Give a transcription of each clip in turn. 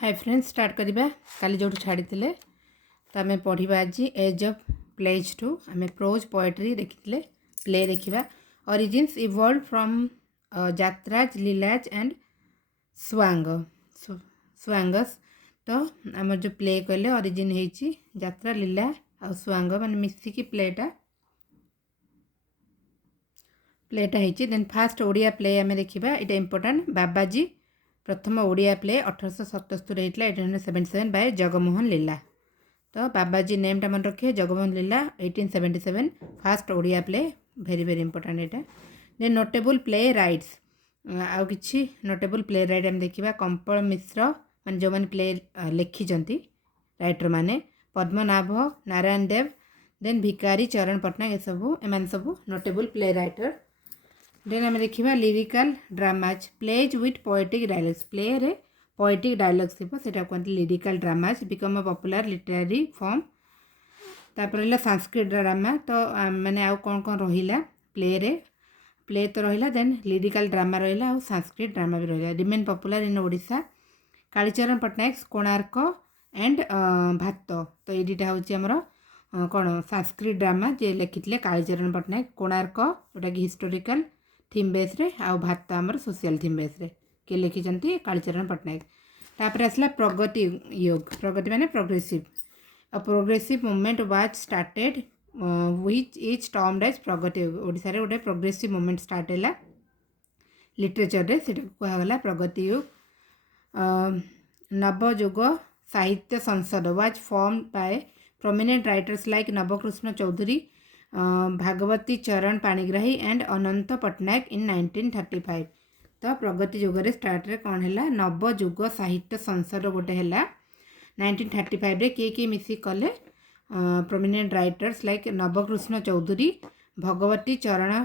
Hi friends start करिबा काली जो छाड़ी तो आम पढ़ा आज एज ऑफ प्लेज टू आम प्रोज पोएट्री देखी प्ले देखा origins evolve from jatras lilas and swang swangs तो आम जो प्ले कहले ओरिजिन होती जात्रा लीला आ स्वांग मान मिसिकी प्लेटा होती देन फास्ट ओडिया प्ले आम देखा ये इम्पोर्टाट बाबाजी प्रथम ओडिया प्ले 1877 होता 1877 बाय जगमोहन लीला। तो बाबाजी नेमटा मन रखिए जगमोहन लीला 1877 fast Odia play very very important यहाँ। देन नोटेबल प्ले राइट्स आउ कि नोटेबल प्ले राइट आम देखा कंपल मिश्र मान जो मैंने प्ले लिखिं राइटर माने पद्मनाभ नारायण देव देन भिकारी चरण पट्टनायक ये सब एम सब नोटेबल प्ले राइटर। देन आम देखा lyrical dramas plays with poetic dialogues play रे पोएटिक डायलॉग्स थी से कहते lyrical dramas become a popular literary form. तापर संस्कृत ड्रामा तो मैंने आउ कौन कौन रहा प्ले तो रहा देन लिरिकल ड्रामा रहा संस्कृत ड्रामा भी रहा remain popular in Odisha. Kalicharan Pattanaik Konark and भात तो ये दुटा हूँ आमर कौन संस्कृत ड्रामा जे लिखी कालीचरण पट्टनायक कोणार्क जोटा कि हिस्टोरिकल थीम बेस रे आउ भात आमर सोशल थीम बेस रे किए लिखिं कालीचरण पट्टनायक। तापर आसला प्रगति योग प्रगति माने progressive a progressive movement was started which is termed as Pragati Yuga Odisha रे गोटे प्रोग्रेसिव मूवमेंट स्टार्ट है लिटरेचर रे सेटा कहगला Pragati Yuga. Nabayuga Sahitya Sansad was formed by prominent writers like Nabakrushna Choudhury Bhagabati Charan Panigrahi and Ananta Patnaik in 1935। तो प्रगति युग रे स्टार्ट रे कौन है नवयुग साहित्य संसद गोटे है 1935 रे किए मिसी कले prominent writers like Nabakrushna Choudhury Bhagabati Charan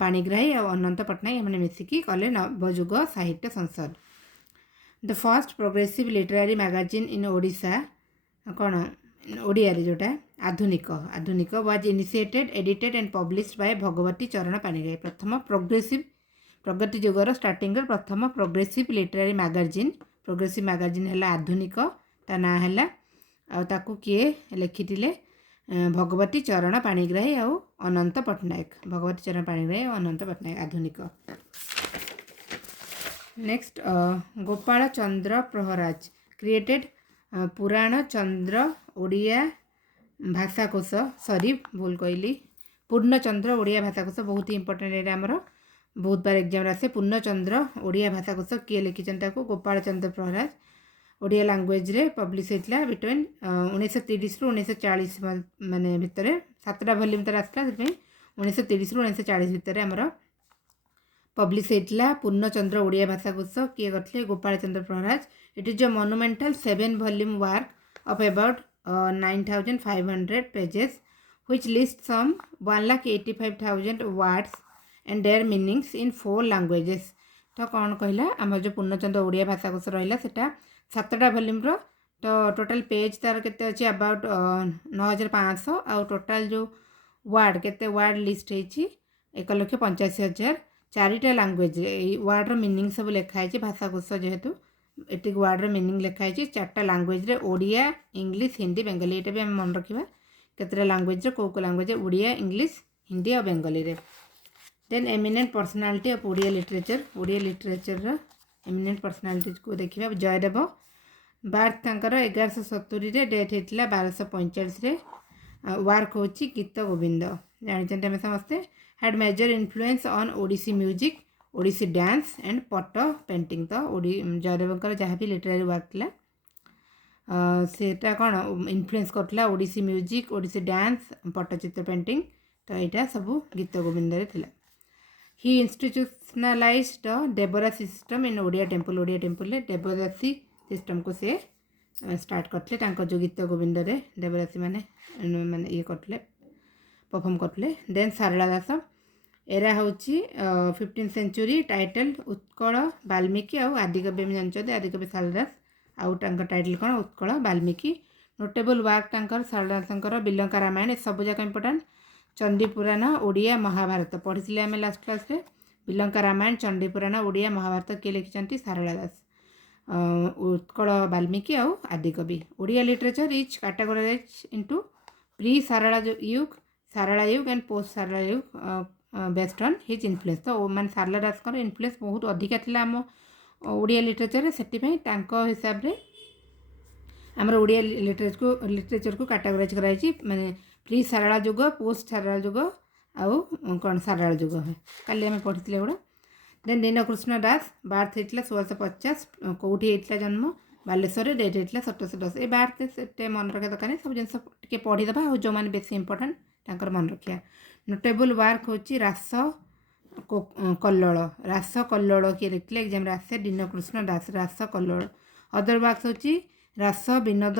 Panigrahi और अनंत पट्टनायक मैंने मिसिकी कले नवयुग साहित्य संसद। The first progressive literary magazine in Odisha कौन ओडिया जोटा आधुनिक आधुनिक was initiated edited and published by Bhagwati Charan Panigrahi प्रथम प्रोग्रेसिव प्रगति युगर स्टार्टिंग प्रथम प्रोग्रेसिव लिटरेरी मैगजीन है आधुनिक ता ना है आकु किए लिखि भगवती चरण पाणिग्राही और अनंत पट्टनायक भगवती चरण पाणिग्राही और अनंत पट्टनायक आधुनिक। नेक्स्ट गोपाल चंद्र प्रहराज क्रिएटेड पुराण चंद्र ओडिया भाषाकोश सॉरी भूल कहली पूर्णचंद्र ओडिया भाषाकोश बहुत ही इंपोर्टेंट है आमर बहुत बार एग्जाम आसे पूर्णचंद्र ओडिया भाषाकोश किए लिखिं गोपाल चंद्र प्रहराज ओडिया लैंग्वेज रे पब्लिश होता बिटवीन 1930 रु 1940 माने भितर 7टा वॉल्यूम तर आसला 1930 रु 1940 भितर आमर पब्लिश होता पूर्णचंद्र ओडिया भाषाकोश किए करते Gopal Chandra Praharaj. It is a monumental 7 volume work of about 9,500 pages which lists some 1,85,000 words and their meanings in 4 languages। तो कौन कहला आम जो पूर्णचंद्र ओडिया भाषाकोश रहा से 7टा वॉल्यूम तो टोटल पेज तार केते अच्छे अबाउट 9,500 आउ टोटल जो वार्ड केते वार्ड लिस्ट होती 1,85,000 4टा लैंग्वेज वार्डर मीनिंग सब लिखाई भाषाकोश जेहेतु एटी वार्डर मीनिंग लिखाई 4टा लैंग्वेज रे ओडिया इंग्लिश हिंदी बेंगली ये भी आम मन रखा केतटा लैंग्वेज कौ लैंग्वेज ओडिया इंग्लिश हिंदी और बेंगली रे। Then eminent personality of Odia literature eminent personality को देखा जयदेव बार्थ तांकर 1170 रे डेथ होता 1245 रे वर्क हो गीत गोविंद जानते आम समस्ते had major influence on Odissi music Odissi dance and पट पेंटिंग। तो जयदेव जहाँ भी लिटरेरी वर्क था सेटा कौन इन्फ्लुएंस करता Odissi music Odissi dance Pattachitra painting तो यहाँ सब गीत गोविंद रे थिला। He institutionalized devadasi system in Odia temple devadasi system को से स्टार्ट करते जो गीत गोविंद रे देवदासी माने ये करते परफॉर्म करते। देन सारला दास एरा हूँ 15th century title Utkal Valmiki आउ आदिकवि जानते आदिकवि सारदास आउ टाइटल कौन उत्कल वाल्मीकि। नोटेबल वर्क सारला दास बिलंका रामायण सब जाक इम्पोर्टाट चंडीपुराण ओडिया महाभारत पढ़ी आम लास्ट क्लास रे बिलंका रामायण चंडीपुराण ओडिया महाभारत किए लिखिं सारला दास। उत्कल वाल्मीकि आउ आदिकवि। Odia literature is categorised into pre Sarala Yuga, Sarala युग एंड पोस्ट सारला युग बेस्ड ऑन हिज इन्फ्लुएंस। तो मान सारला दासकर इन्फ्लुएंस बहुत अधिका थिला आम ओडिया लिटरेचर से हिसाब से आमर ओडिया लिटरेचर को कैटेगराइज कराई माने प्री सारला युग, पोस्ट सारला युग आउ कौन सारला युग है काली आम पढ़ी गुड़ा। देन दीनकृष्ण दास बार्थ होता 1650 कौटी होता जन्म बालेश्वर, डेट होता 1710। ये बार्थ से मन रखा दरकार सब जिन टे पढ़ीदे और जो मैंने बेस इंपोर्टाट तांकर मन रखा। नोटेबल वार्क हूँ रास कल्लोल, रास कल्लोल किए लिखते एग्जाम आसे दीनकृष्ण दास रास कल्लोल। अदर वार्क्स हूँ रास विनोद,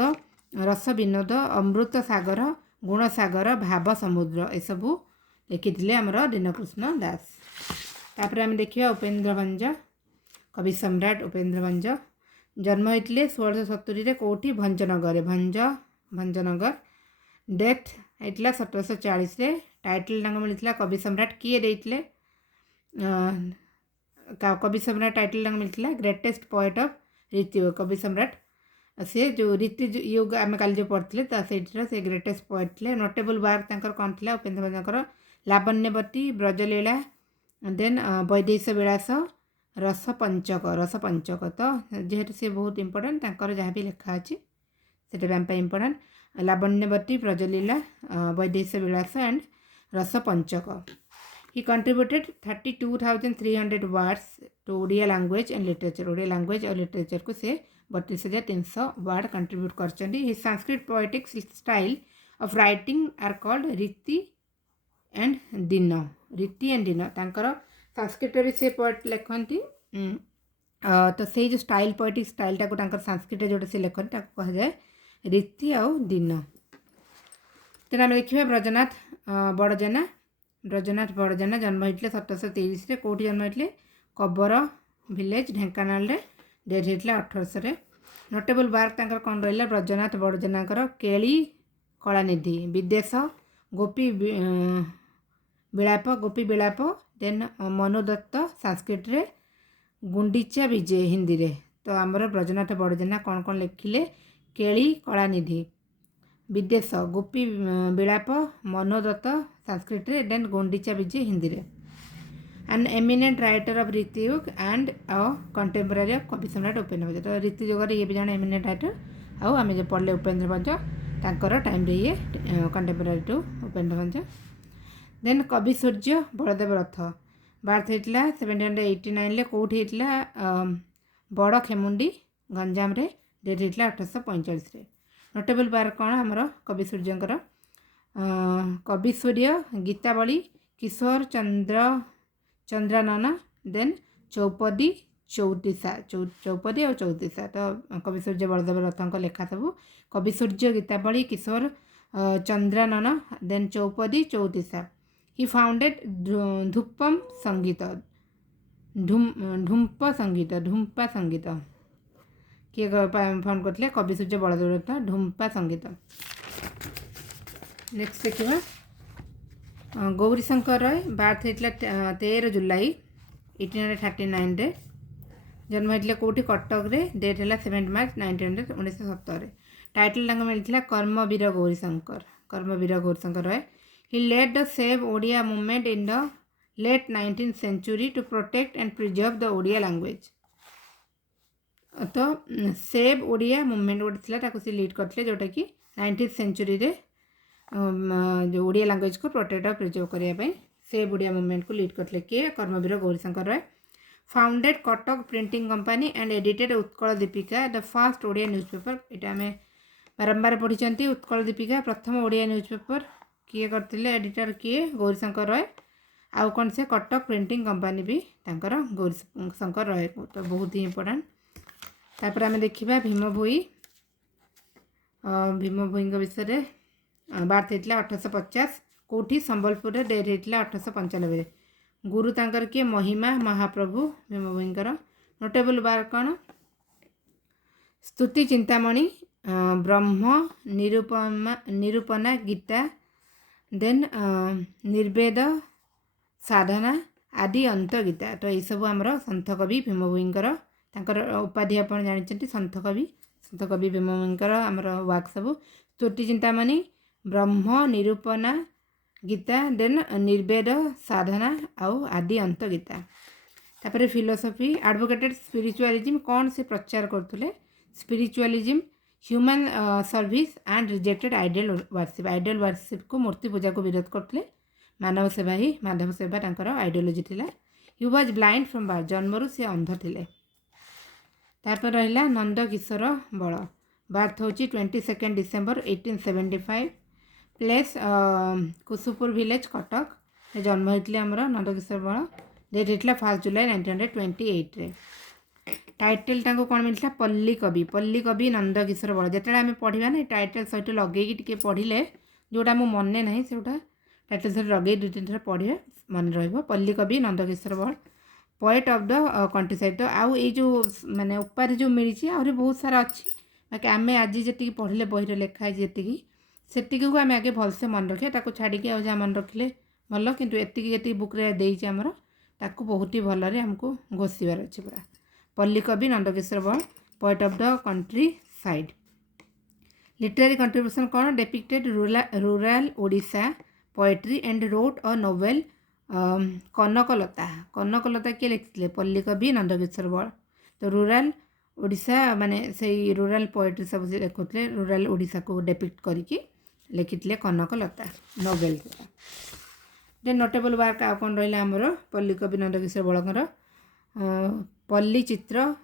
रस विनोद, अमृत सागर, गुण सागर, भाव समुद्र एसबू लिखी आमर दीनकृष्ण दास। तापर आम देखा उपेन्द्र भंज कवि सम्राट उपेन्द्र भंज जन्म होते 1670 कौटी भंजनगर, भंजनगर। डेथ होता 1740। टाइटल मिलता कवि सम्राट किए देते कवि सम्राट टाइटल मिलता ग्रेटेस्ट पोएट ऑफ रीति युग। कवि सम्राट से जो रीति युग आम काली जो पढ़ते से ग्रेटेस्ट पोएट थे। नोटेबल वार्क कौन थी उपेन्द्र भंजकर लावण्यवती, ब्रजलीला, देन वैदेश विलास, रस पंचक। तो जेहेतु सी बहुत इंपोर्टेंट जहाँ भी लिखा अच्छी से important Lavanyavati, ब्रजलीला, वैदेश Vilas and Rasa Panchaka. He contributed 32,300 words to Odia language and literature. Odia language और लिटरेचर को से 32,300 वर्ड कंट्रीब्यूट कर। His Sanskrit poetic style of writing are called Riti and दिन। रीति एंड दिन तांकर संस्कृत भी से पोएट लिखती। तो से जो स्टाइल पोएटिक स्टाइलटा को तांकर संस्कृत जोटा से लिखती कह जाए रीति आउ दिन। तेना आम देखिए ब्रजनाथ बड़जेना। ब्रजनाथ बड़जेना जन्म होते 1730 कौटी जन्म होते कबर विलेज ढेंकानाल। डेथ होता 1800। नोटेबल वार्क तांकर कौन रहा ब्रजनाथ बड़जेना केली कलानिधि, विदेश, गोपी विलाप, देन मनोदत्त संस्कृत रे, गुंडीचा विजय हिंदी रे। तो आमर ब्रजनाथ बड़जेना कौन कौन लिखिले केली कलानिधि, विदेश, गोपी विलाप, मनोदत्त संस्कृत रे, देन गुंडीचा विजय हिंदी रे। एन एमिनेंट राइटर ऑफ रीति युग एंड अ कंटेम्पररी ऑफ कवि सम्राट उपेन्द्र भंज। तो रीति युग ये भी जन एमिनेंट राइटर आउ आम जो पढ़ले उपेन्द्र भंज तांकर टाइम रे ये कंटेम्पररी टू उपेन्द्र भंज। देन कवि सूर्य बलदेव रथ बार्थ होता 1789 कौटी होता बड़ खेमुंडी गंजाम रे। डेथ होता 1845। नोटेबल वार्क कौन आमर कवि सूर्यंकर कवि सूर्य, गीतावली, किशोर चंद्रानन, देन चौपदी चौपदी और चौतीसा। तो कवि सूर्य बलदेव रथ लेखा सब कवि सूर्य, गीतावली, किशोर चंद्रानन, देन चौपदी चौतीसा। ही फाउंडेड धूपम संगीत, ढुम्पा संगीत किए फाउंड करते कवि सूर्य बलदेव रथ ढुम्पा संगीत। नेक्स्ट देखा गौरीशंकर राय बार्थ होता 13 जुलाई 1839 जन्म होते कौटी कटक रे। डेट है 7 मार्च 1970। टाइटल मिलता कर्मवीर गौरीशंकर राय। He led the Save Odia movement in the late 19th century to protect and preserve the Odia language. तो सेव ओडिया मुवमेंट गोटे से लीड करते जोटा कि 19th सेंचुरी रे जो ओडिया लैंग्वेज को प्रोटेक्ट और प्रिजर्व करने सेव ओडिया मुवमेंट को लीड करते किए Karmaveer Gourishankar Ray. Founded Cuttack printing company and edited Utkal Deepika the first Odia newspaper. इटा आम बारंबार पढ़ी उत्कल दीपिका प्रथम ओडिया न्यूज़पेपर किए करते एडिटर किए गौरीशंकर राय। आउ कौन से कटक प्रिंटिंग कंपनी भी तांकर गौरीशंकर राय को। तो बहुत ही इंपोर्टेंट। तापर आम देखा भीम भोई विषय बार्थ होता 1850 कौटी संबलपुर। डेथ होता 1895। गुरु तांकर किए महिमा महाप्रभु भीम भोईंकर। नोटेबल वार्क कौन स्तुति चिंतामणि, ब्रह्म निरूपणा गीता, देन निर्वेद साधना आदि अंत गीता। तो ये सब आमर सन्थ कवि भीम भोईंकर ତାଙ୍କର ଉପାଧି ଆପଣ ଜାଣିଛନ୍ତି ସନ୍ଥ କବି ଭୀମଙ୍କର ଆମର ୱାର୍କ ସବୁ ସ୍ତୁତି ଚିନ୍ତାମଣି, ବ୍ରହ୍ମ ନିରୂପନା ଗୀତା, ଦେନ୍ ନିର୍ବେଦ ସାଧନା ଆଉ ଆଦି ଅନ୍ତ ଗୀତା। ତାପରେ ଫିଲୋସଫି ଆଡଭୋକେଟେଡ୍ ସ୍ପିରିଚୁଆଲିଜିମ୍, କ'ଣ ସେ ପ୍ରଚାର କରୁଥିଲେ? Spiritualism, human service and rejected idol worship. Idol ୱାର୍ସିପ୍କୁ ମୂର୍ତ୍ତି ପୂଜାକୁ ବିରୋଧ କରୁଥିଲେ। ମାନବ ସେବା ହିଁ ମାଧବ ସେବା ତାଙ୍କର ଆଇଡ଼ିଓଲୋଜି ଥିଲା। He was blind from birth, ଜନ୍ମରୁ ସେ ଅନ୍ଧ ଥିଲେ। ତାପରେ ରହିଲା ନନ୍ଦ କିଶୋର ବଳ, ବାର୍ଥ ହେଉଛି 22 December 1875, place Kusupur village Cuttack, ଜନ୍ମ ହୋଇଥିଲେ ଆମର ନନ୍ଦକିଶୋର ବଳ। ଡେଟ୍ ହେଇଥିଲା 1 ଜୁଲାଇ 1928ରେ। टाइटल तांको कौन मिलता? पल्ली कवि नंदकिशोर बल। जिते आम पढ़ा ना टाइटल सहित लगे टे पढ़ले जोटा मु मन ना से टाइटल सहित लगे 2-3 थर पढ़े मन रहा। पल्ली Kabi Nandakishore Bal, poet of the country side. तो आउ ये जो माने उपाधि जो मिली आहरी बहुत सारा अच्छी, बाकी आम आज जी पढ़ले बही लेखाई जी से आम आगे भलसे मन रखिए, ताको छाड़ी आ जहाँ मन रखिले भल, किंतु एति बुक्रे देती आमर ताको बहुत ही भलरे आमको घोषिबार अच्छे पूरा। पल्ली Kabi Nandakishore Bal, poet of the countryside. Literary contribution कौन? Depicted rural Odisha poetry and wrote a novel Kanakalata. Kanakalata किए लिखिले? पल्ली कवि नंदकिशोर बल। तो रूरल ओडिशा माने से रूरल पोएट्री सब लिखुते, रूरल ओडिशा को डेपिक्ट करके लिखिले Kanakalata novel. Then notable work आ कौन रहा आमर पल्ली कवि नंदकिशोर बलकर? पल्ली चित्र,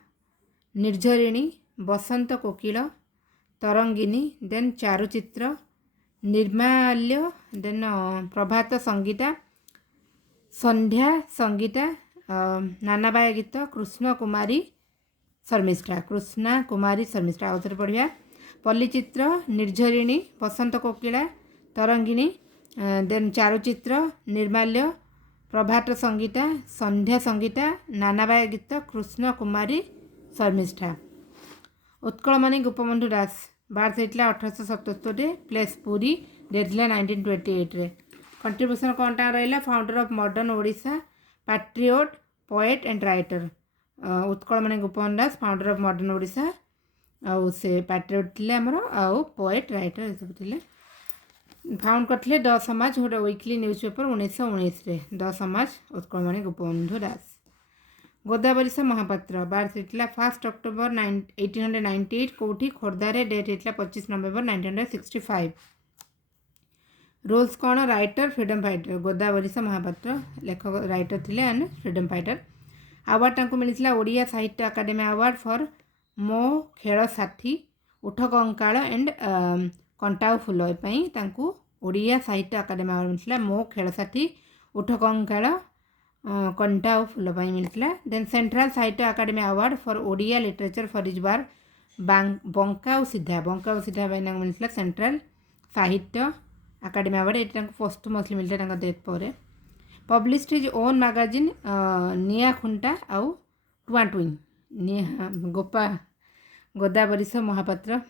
निर्झरिणी, बसंत कोकिल, तरंगिनी, देन चारुचित्र, निर्माल्य, देन प्रभात संगीता, संध्या संगीता, नानाबाय गीत, कृष्ण कुमारी शर्मिष्ठा। आउथरे पढ़िया पल्ली चित्र, निर्झरिणी, बसंत कोकिला, तरंगिणी, देन चारुचित्र, निर्माल्य, प्रभात संगीता, संध्या संगीता, नानाबाय गीत, कृष्ण कुमारी शर्मिष्ठा। उत्कलमणि गोपबंधु दास, बार्थ होता 1877, प्लेस पुरी, डेथ 1928। कंट्रीब्यूशन कौन टा रहा? Founder of modern Odisha, patriot, poet and writer. Utkalmani Gopabandhu Das founder of modern Odisha, आउ से पैट्रियोट थे आमर, आउ पोएट राइटर ये सब थे। फाउंड करते द समाज गोटे weekly news paper 1919 the Samaja, Utkalmani Gopabandhu Das. Godavarish Mohapatra, birth होता 1 अक्टोबर 1898, कौटी खोर्धारे, डेट होता 25 नवेम्बर 1965। रोल्स कौन? Writer, freedom fighter. Godavarish Mohapatra लेखक राइटर थे एंड फ्रीडम फाइटर। अवार्ड तांको मिलता ओडिया साहित्य अकादेमी अवार्ड फॉर मो खेल साथी, उठ कंकाल एंड कंटाउ फुल तांको ओडिया साहित्य अकादेमी अवार्ड मिलता। मो खेल साथी, उठ कंकाल, कंटाउ फुल मिलता। Then central Sahitya Akademi award for Odia literature for his work बंकाउ सीधा मिलता सेंट्रल साहित्य अकादेमी अवार्ड। ये पोस्टमसली मिलता डेथ पर। Published his own magazine Nia Khunta आउ टुआ टुई। गोदावरीश महापात्र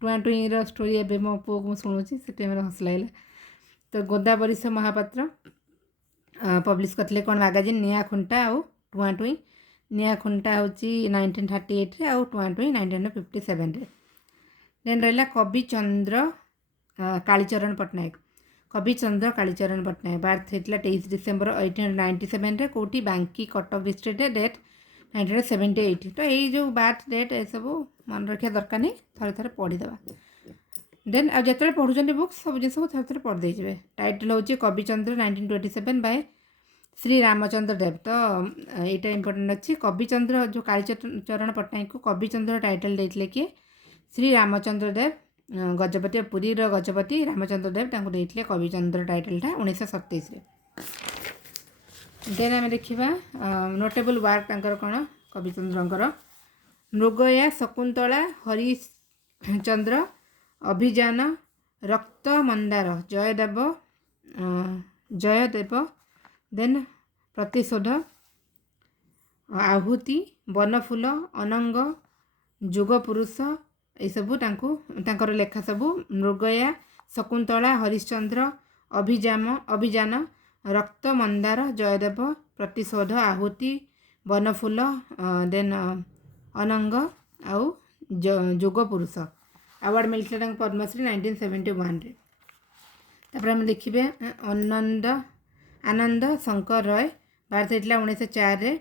टुआ टुई स्टोरी एवं मो पु को शुणुची से टाइम हस लगे। तो गोदावरीश महापात्र पब्लिश करते कौन मैगजीन? निया खुंटा आउ टुआ टुई। निया खुंटा हूँ 1938 आउ टुआ टुई 1957। देन रहा कवि चंद्र कालीचरण पट्टनायक। कवि चंद्र कालीचरण पट्टनायक, बार्थ होता 23 डिसेम्बर 1897, कौटी बांकी कटक डिस्ट्रिक्ट, डेथ 1978। तो यही जो बार्थ डेट ये सब मन रखा दरकार नहीं, थरे थरे पढ़ीदे। देन आज जो पढ़ुं बुक्स सब जिन थे थे पढ़ी दे। टाइटल हूँ कविचंद्र 1927 बाय श्री रामचंद्र देव। तो यहाँ इंपोर्टेंट अच्छी कविचंद्र जो कालीचरण पट्टनायक को कविचंद्र टाइटल देते किए? श्री रामचंद्र देव, गजपति पुरी गजपति रामचंद्र देव देते कविचंद्र टाइटलटा 1927। देन आम देखा नोटेबल वर्क कौन कविचंद्र? मृगया, शकुंतला, हरिश्चंद्र, अभियान, रक्त मंदार, जयदेव, देन प्रतिशोध, आहुति, बनफुल, अनंग, जुगपुरुष, ये सबू तांकर लेखा सबू मृगया, शकुंतला, हरिश्चंद्र, अभियान, रक्त मंदार, जयदेव, प्रतिशोध, आहुति, बनफुल, देन अनंग आउ जोग पुरुष अवार्ड मिलता पद्मश्री 1971 रे। तापर हम देखिए आनंद शंकर रॉय बार्थ होता 1904 रे।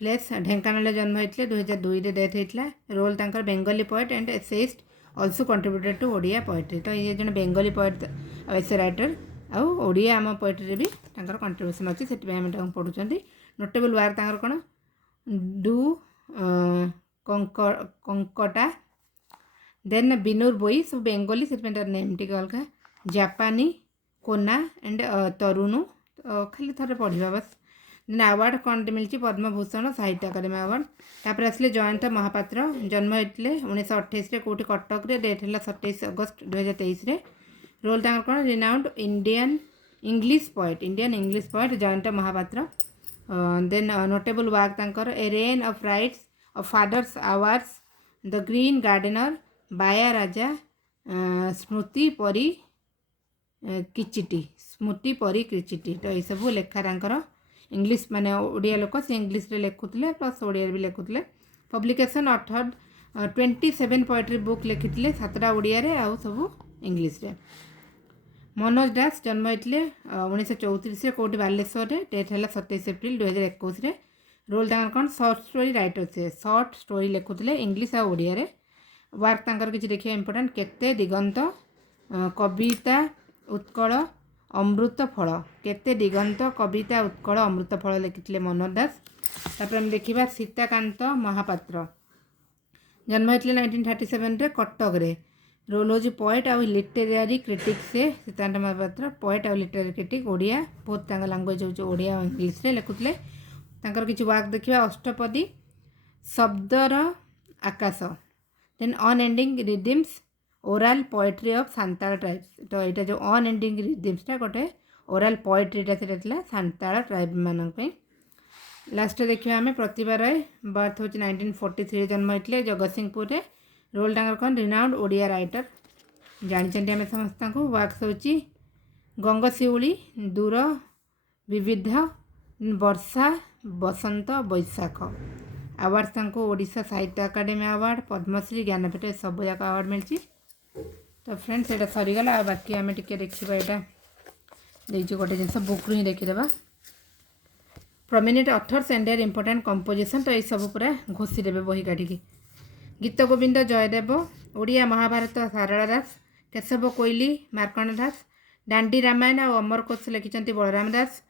प्लेस ढेंकानाल जन्म होते 2002 रे डेथ होता। रोल तांकर Bengali poet and essayist also contributed to Odia poetry. तो ये जन बेंगली पोएट एसे राइटर आउ ओडिया आम पोएट्री भी तांकर कंट्रीब्यूशन अच्छी से आम पढ़ुं। नोटेबल वार्क तांकर कौन डू कंकटा देन बिनुर बोई सब बेंगली से नेम टी अलग जापानी कोना एंड तरुणु खाली थोड़े पढ़ा बस। देन अवार्ड कौन मिली पद्मभूषण साहित्य अकादेमी अवार्ड। तापर आसले जयंत महापात्र जन्म होते 1928 कौटी कटक रे। डेथ है 27 अगस्त 2023 रे। रोल तांकर कौन renowned Indian English poet Jayanta Mahapatra. Then notable work तांकर a rain of rites of father's hours the green gardener बाया राजा स्मृति परी किचिटी। तो ये सब लेखा इंग्लिश माने ओडिया लोक से इंग्लिश रे लिखुले प्लस ओडिया भी लिखुले। पब्लिकेशन अर्थात 27 पोएट्री बुक लिखिले 7टा ओडिया रे आउ सब इंग्लिश रे। मनोज दास जन्म होते 1934 कौटी बालेश्वर रे। डेथ है 27 एप्रिल 2021 रे। रोल तांकर कौन सर्ट स्टोरी राइटर से सर्ट स्टोरी लिखुले इंग्लिश आ ओडिया रे। वर्क तांकर किछि देखिए इंपोर्टेंट केते दिगंत कविता उत्कल अमृत फल केते दिगंत कविता उत्कल अमृत फल लिखिले मनोज दास। तापर हम देखिबा सीताकांत महापात्र जन्म होते 1937 रे कटक रे। रोल हो पोएट आउ लिटरेरी क्रिटिक से सीताकांत महापात्र पोएट आउ लिटरेरी क्रिटिक ओडिया बहुत लैंग्वेज हो ओडिया इंग्लिश रे लिखुले। तांकर किछि वर्क देखिबा अष्टपदी शब्दर आकाश then unending rhythms oral poetry of Santal tribes. तो यहाँ जो अनएंडिंग रिडिम्सटा गोटे ओराल पोएट्रीटा से सांताल ट्राइब मान। लास्ट देखिए आम प्रतिभा राय बर्थ हो 1943 जन्म होते जगतसिंहपुर रे। रोल टांगर कौन रिनाउंड ओडिया राइटर जानते आम समस्त वर्क्स होची गंगशिउली दूर विविध वर्षा बसंत बैशाख। अवार्ड्स ओडिशा साहित्य अकादेमी अवार्ड पद्मश्री ज्ञानपीठ सब जाक अवार्ड मिली। तो फ्रेंड्स ये सरीगला बाकी आम टे देखा यहाँ देखिए गोटे जिन बुक ही देखीदे prominent authors and their important composition. तो ये सब पूरा घोषीदेवे बही काटिकी गीत गोविंद जयदेव ओडिया महाभारत सारला दास केशव कोइली मार्कंड दास डांडी रामायण और अमरकोश लिखिं बलराम दास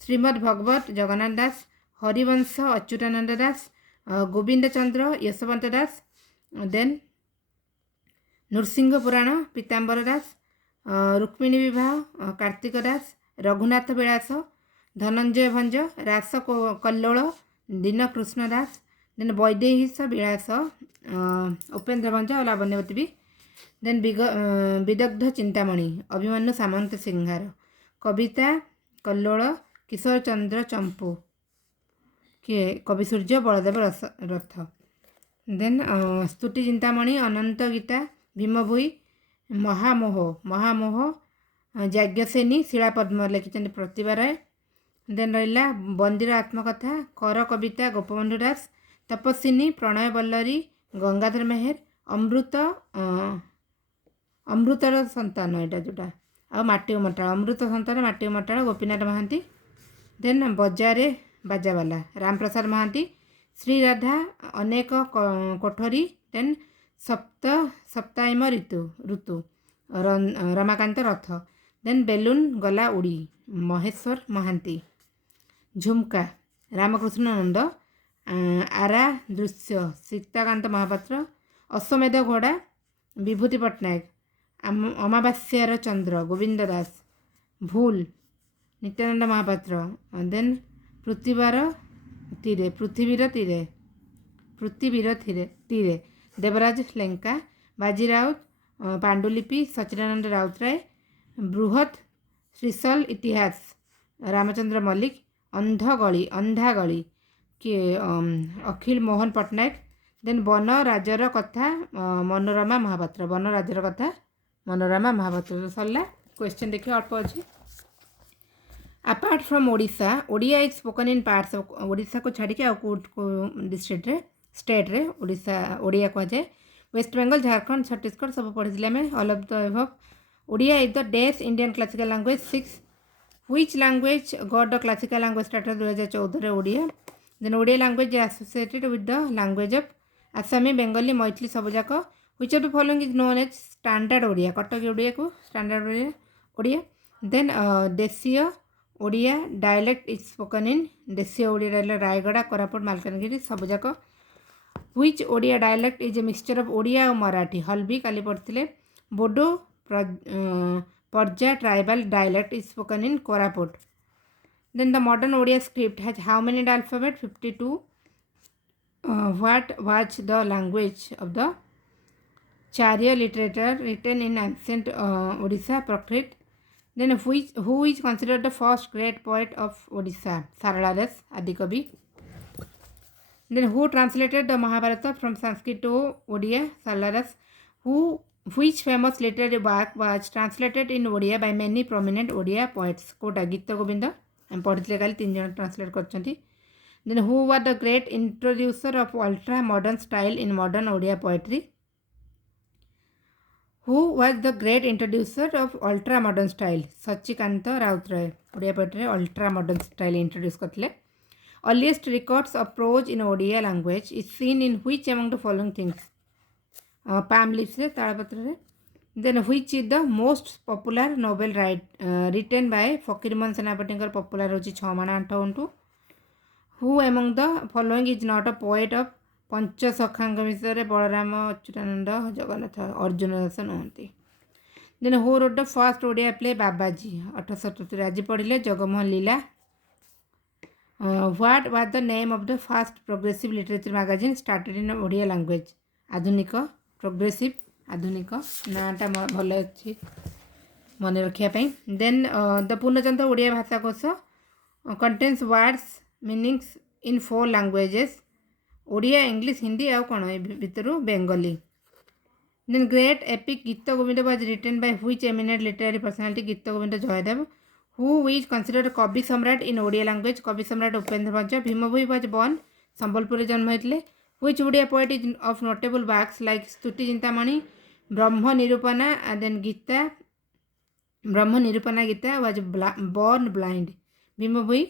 श्रीमद् भगवत जगन्नाथ दास हरिवंश अच्युतानंद दास गोविंद चंद्र यशवंत दास देन नृसिंह पुराण पीताम्बर दास रुक्मिणी विवाह कार्तिक दास रघुनाथ विलास धनंजय भंज रास कल्लोल दीनकृष्ण दास देन वैदेहीश विलास उपेन्द्र भंज और लावण्यवती भी देन विदग्ध चिंतामणि अभिमन्यु सामंत सिंहार कविता कल्लोल किशोर चंद्र चंपू किए कवि सूर्य बलदेव रथ देन स्तुति चिंतामणि अनंत गीता भीमभूई महामोह याज्ञसेनी शिलापद्म लिखिं प्रतिभा राय देन रहा बंदीर आत्मकथा कर कविता गोपबंधु दास तपस्विनी प्रणय बल्लरी गंगाधर मेहर अमृतर संतान यहाँ जोटा आ माटी मटाड़ अमृत संतान माटी मटाड़ गोपीनाथ महांती देन बजारे बाजावाला रामप्रसाद महांती श्रीराधा अनेक कोठरी देन सप्ताइम ऋतु रमाकांत रथ देन बेलून गला उड़ी महेश्वर महांती झुमका रामकृष्ण नंद आरा दृश्य सीताकांत महापात्र अश्वमेध घोड़ा विभूति पट्टनायक अमावास्यार चंद्र गोविंद दास भूल नित्यानंद महापात्र देन पृथ्वीर तीरे देवराज लेंका बाजी राउत पांडुलिपि सचिदानंद राउतराय बृहत श्रीसल इतिहास रामचंद्र मल्लिक अंधा गली कि अखिल मोहन पट्टनायक देन वन राजर कथा मनोरमा महापात्र वन राजर कथा मनोरमा महापात्र सरला क्वेश्चन देखिए अल्प अच्छी apart from Odisha Odia is spoken in parts of Odisha को छाड़ी आउ डिस्ट्रिक्ट रे स्टेट रे ओडिशा ओडिया कह जाए वेस्ट बेंगल झारखंड छत्तीसगढ़ सब पढ़ी आम all of the above Odia is the dash Indian classical language 6 which language got the classical language status 2014 Odia then Odia language associated with the language of Assamese Bengali Maithili सबजाक which of the following is known as standard Odia Cuttack Odia को standard Odia then Desiya Odia dialect is spoken in Desiya Odia dialect Rayagada Koraput Malkangiri सबजाक which Odia dialect is a mixture of Odia और मराठी हल्बी काली पढ़ते Bodo Parja tribal dialect is spoken in Koraput then the modern Odia script has how many alphabet 52 what was the language of the Charya literature written in ancient Odisha Prakrit then who is considered the first great poet of Odisha Sarala Das आदिकवि then who translated the Mahabharata from Sanskrit to Odia Sarla Das which famous literary work was translated in Odia by many prominent Odia poets Kota गीत गोविंद हम पढ़ते काली 3 जन translate करछंती then who were the great introducer of ultra modern style in modern Odia poetry who was the great introducer of ultra modern style Sachidananda Routray Odia poetry ultra modern style introduce करथले earliest records of prose in Odia language is seen in which among the following things palm leaves re talapatra re then which is the most popular novel written by Fakirmohan Senapatinkar popular hochi 6 mana 8 untu who among the following is not a poet of pancha sakhanga visare Balarama Achyutananda Jagannatha Arjuna Dasa nuhanti then who wrote the first Odia play Babaji 1877 aji padile Jagamohan Leela what was the name of the first progressive literature magazine started in Odia language आधुनिक progressive आधुनिक नाटा भल अच्छी मन रखापी then the Purnachandra Odia Bhashakosha contains words meanings in 4 languages Odia English Hindi आउ कौन भितर Bengali then great epic Gita Govinda was written by which eminent literary personality Gita Govinda Jaydev who is considered कवि सम्राट इन ओडिया लैंग्वेज कवि सम्राट उपेंद्र भंज भीमभोई वाज born संबलपुर जन्म होते which Odia poet is of notable works like स्तुति चिंतामणि ब्रह्म निरूपणा then Gita Brahma निरूपणा Gita was born blind भीमभोई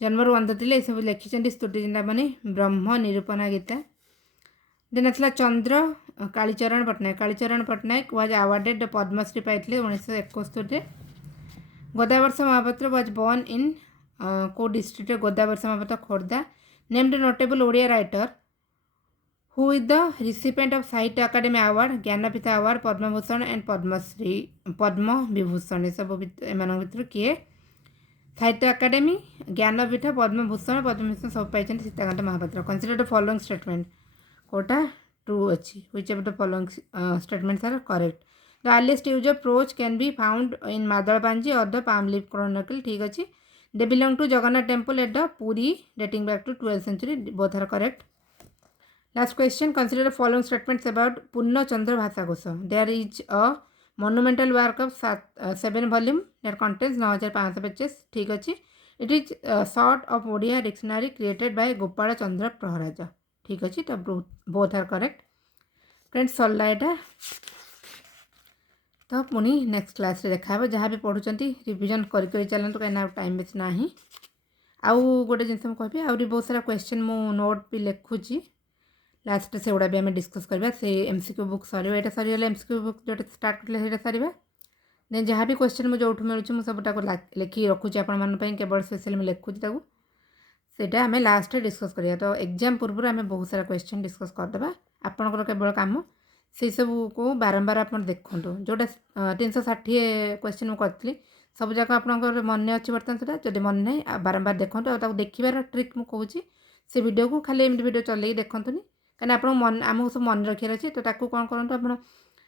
जन्मर अंध थे सब लिखिं स्तुति चिंतामणि ब्रह्म निरूपणा गीता देन आसला चंद्र कालीचरण पट्टनायक वाज अवार्डेड पद्मश्री पाई 1971 Godavarish Mahapatra was born in को district Godavarish Mahapatra Khordha named notable Odia writer who is the recipient of Sahitya Akademi award Jnanpith award Padmabhushan and Padmashri Padma Vibhushan सब एम भर किए साहित्य अकादेमी ज्ञानपीठ पद्मभूषण पद्मभूषण सब पाई Sitakant Mahapatra consider the following statement कोटा ट्रू अच्छी which of the following statements are correct The earliest use of prose can be found in Madalpanji or the Palm Leaf Chronicle. ठीक अच्छी they belong to Jagannath temple at the Puri dating back to 12th century. Both are correct. Last question. Consider the following statements about Punna Chandra Bhasakosha. There is a monumental work of 7 volume that contains 9500 pages. ठीक अच्छी it is a sort of Odia dictionary created by Gopala Chandra Praharaja. ठीक अच्छी तो both are correct. Friends सरला एटा तो पुणी next class रे देखा जहाँ भी पढ़ुंट रिविजन कर चलते कहीं टाइम बेस ना आउ गोटे जिन कहि आहरी बहुत सारा क्वेश्चन मु नोट भी लिखुची लास्ट से गुड़ा भी आम डिस्कस करवा से एमसीक्यू बुक सर ये सरीगले एमसीक्यू बुक जो स्टार्ट करते सारे देन जहाँ भी क्वेश्चन मुझे जो मिलूँ मुझे लिखिक रखुची आपण केवल स्पेशल मुझे लिखुची सेटा आम लास्ट डिस्कस करिया तो एग्जाम पूर्व आम बहुत सारा क्वेश्चन डिस्कस करदे आपंकर केवल काम से सब को बारंबार आप देखूँ जोटा 360 क्वेश्चन मुझे करी सब जाक आपंकर मन अच्छी बर्तमान से जब मन ना बारंबार देखूँ देखार ट्रिक मुझे से वीडियो को खाली एमती वीडियो चल देखनी कहीं आप मन आमको सब मन रखार अच्छे तो कौन करूँ आप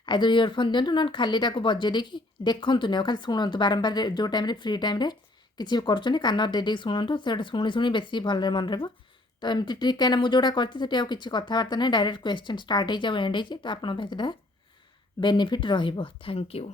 आइदर इयरफोन दिंतु ना खाली बजे देखी देखूँ ना खाली शुणु बारंबार जो टाइम फ्री टाइम किसी कर कान दे शुणु से शुणी शुणी बेस भल मन रहा तो एमती ट्रिक कहीं मुझे जोड़ा करती किसी कथबार्ता ना डायरेक्ट क्वेश्चन स्टार्ट हो एंड हो तो आप बेनिफिट रही थैंक यू।